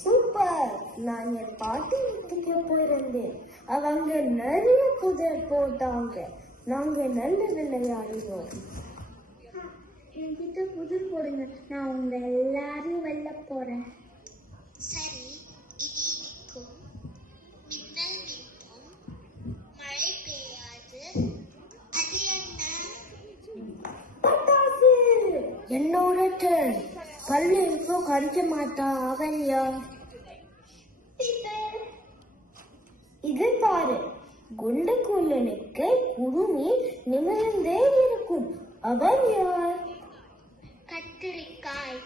Super. நான் என் பாட்டி வீட்டுக்கு போயிருந்தேன். அவங்க நிறைய குதிரை போட்டாங்க. நாங்க நல்ல விளையாடினோம். என்கிட்ட குதிரை போடுங்க, நான் உங்க எல்லாரும் வெல்ல போறேன். சரி, இடி இடிக்கும், மின்னல் மின்னும், மழை பெய்யாது, அது என்ன? பட்டாசு. என்னோட turn. பல்லு இப்போ கடிக்க மாட்டான். அவன் யார்? இது பாரு, குண்டுக்குள்ளனுக்கு குடுமி நிமிர்ந்தே இருக்கும். அவன் யார்? கத்திரிக்காய்.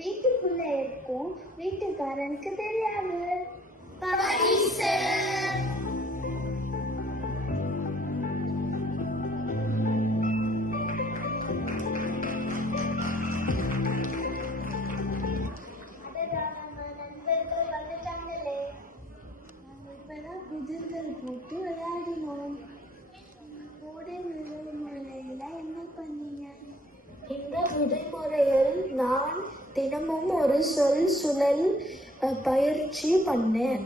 வீட்டுக்குள்ள இருக்கும், வீட்டுக்காரனுக்கு தெரியாது. பரிசு. குதிர்கள் போட்டு விளையாடினோம். கோடை விடுமுறையில என்ன பண்ணீங்க? இந்த விடுமுறையில் நான் தினமும் ஒரு சொல் சுழல் பயிற்சி பண்ணேன்.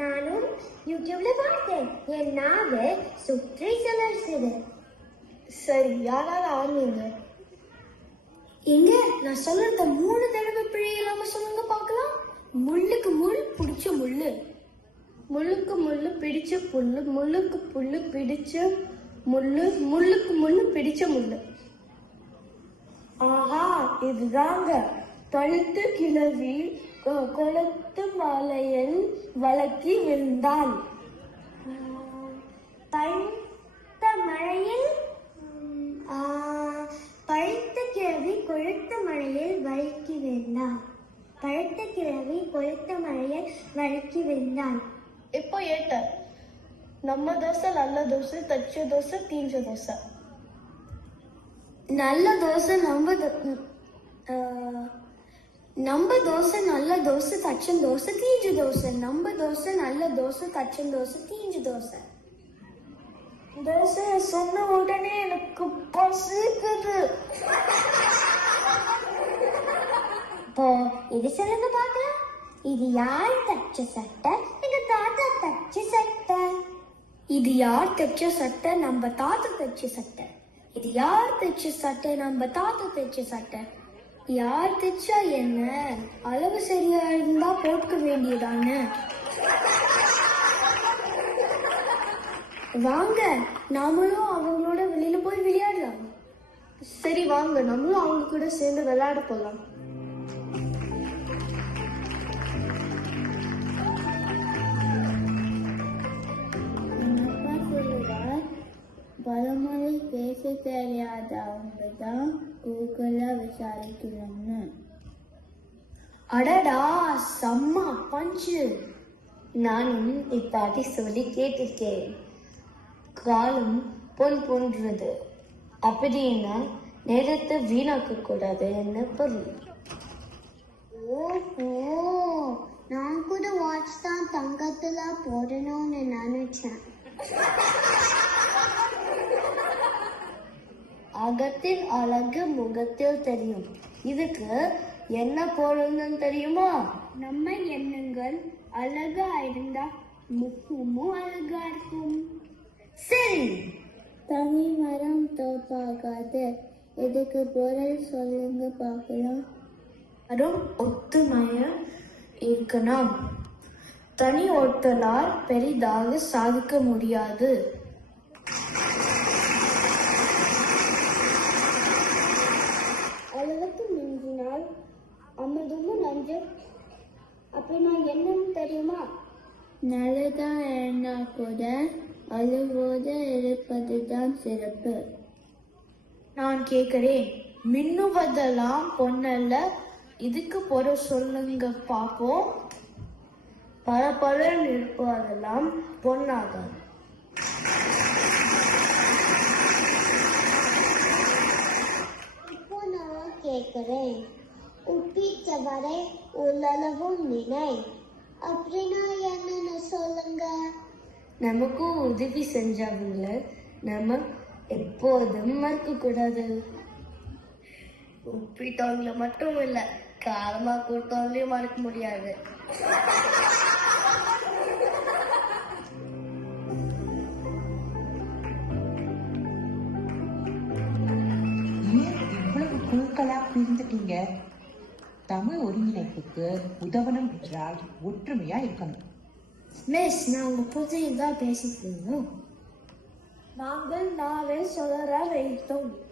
நானும் யூடியூப்ல பார்த்தேன். என் நாவை சுற்றி சுழற்சிது. சரி, யாராவது ஆரம்பிங்க. எங்க நான் சொல்றத 3 தடவை பிழை இல்லாம சொல்லுங்க பார்க்கலாம். முள்ளுக்கு முள் பிடிச்ச முள்ளு, முள்ளுக்கு முள்ளு பிடிச்ச புல்லு, முள்ளுக்கு புல்லு பிடிச்ச முள்ளு, முள்ளுக்கு முள்ளு பிடிச்ச முள்ளு. ஆஹா, இதுதாங்க. பழுத்து கிளவி கொளுத்து மலையில் வழக்கி விழுந்தாள். பழுத்த மழையில் பழுத்த கிழவி கொழுத்த மழையில் வழுக்கி விழுந்தாள். பழுத்த கிழவி கொழுத்த மழையில் வழுக்கி விழுந்தாள். இப்போ ஏட்ட நம்ம தோசை நல்ல தோசை, தச்ச தோசை தீஞ்ச தோசை. நல்ல தோசை நம்ம தோசை நல்ல தோசை, தச்சன் தோசை தீஞ்ச தோசை. நம்ம தோசை நல்ல தோசை, தச்சன் தோசை தீஞ்ச தோசை. தோசை சொன்ன உடனே எனக்கு பசிக்குது. இப்போ இது சொல்லுங்க பார்க்கலாம். இது யார் தச்ச சட்டை? எங்க தாத்தா தச்ச சட்டை. இது யார் தச்ச சட்டை? நம்ம தாத்தா தச்ச சட்டை. இது யார் தச்ச சட்டை? நம்ம தாத்தா தச்ச சட்டை. யார் தச்சா என்ன? அளவு சரியா இருந்தா போட்டுக்க வேண்டியதானே. வாங்க, நாமளும் அவங்களோட வெளியில போய் விளையாடலாம். சரி வாங்க, நம்மளும் அவங்க கூட சேர்ந்து விளையாட போலாம். பலமுறை பேச தெரியாதவங்க தான் கூகுள்ல விசாரிக்கணும்னு. அடடா, செம்ம பஞ்சு. நானும் இப்பாட்டி சொல்லி கேட்டிருக்கேன். காலம் பொன் போன்றது, அப்படின்னா நேரத்தை வீணாக்க கூடாது என்ன பொருள். ஓஹோ, நான் கூட வாட்ச் தான் தங்கத்துல போடணும்னு நினைச்சேன். அகத்தின் அழகு முகத்தில் தெரியும். இதுக்கு என்ன பொருள்னு தெரியுமா? நம்ம எண்ணங்கள் அழகா இருந்தா முகமும் அழகா இருக்கும். சரி, தனி மரம் தோப்பாகாது. இதுக்கு பொருள் சொல்லுங்க பார்க்கலாம். அதுவும் ஒத்துமையா இருக்கணும். தனி ஒருத்தலால் பெரிதாக சாதிக்க முடியாது. அளவுக்கு மிஞ்சினால் அமிர்தமும் நஞ்சு. அப்படின்னா என்னன்னு தெரியுமா? நல்லதா என்ன கூட அளவோடு இருப்பதுதான் சிறப்பு. நான் கேட்கிறேன், மின்னுவதெல்லாம் பொன்னல்ல. இதுக்கு பொருள் சொல்லுங்க பாப்போம். பல இருப்பதெல்லாம் பொன்னாகும். இப்போ நான் கேட்கிறேன், உப்பிச்சவரை உள்ளளவும் நினை. அப்படின்னா என்னன்னு சொல்லுங்க. நமக்கு உதவி செஞ்சவங்கள நம்ம எப்போதும் மறக்க கூடாது. உப்பிட்டவங்கள மட்டும் இல்ல, காரமா கொடுத்தவங்களையும் மறக்க முடியாது. ஏன் இவ்வளவு குழுக்களா பிரிந்துட்டீங்க? தமிழ் ஒருங்கிணைப்புக்கு உதவணும் என்றால் ஒற்றுமையா இருக்கணும். மிஸ், நாங்க புதியதா பேசிக்கணும். நாங்கள் நாவே சொல்ல வைத்தோம்.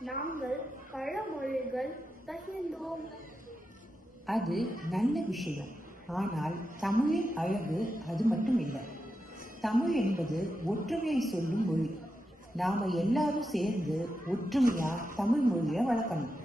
நாங்கள் பழமொழிகள் பகிர்ந்தோம். அது நல்ல விஷயம். ஆனால் தமிழின் அழகு அது மட்டும் இல்லை. தமிழ் என்பது ஒற்றுமையை சொல்லும் மொழி. நாம எல்லாரும் சேர்ந்து ஒற்றுமையா தமிழ் மொழியை வளர்க்கணும்.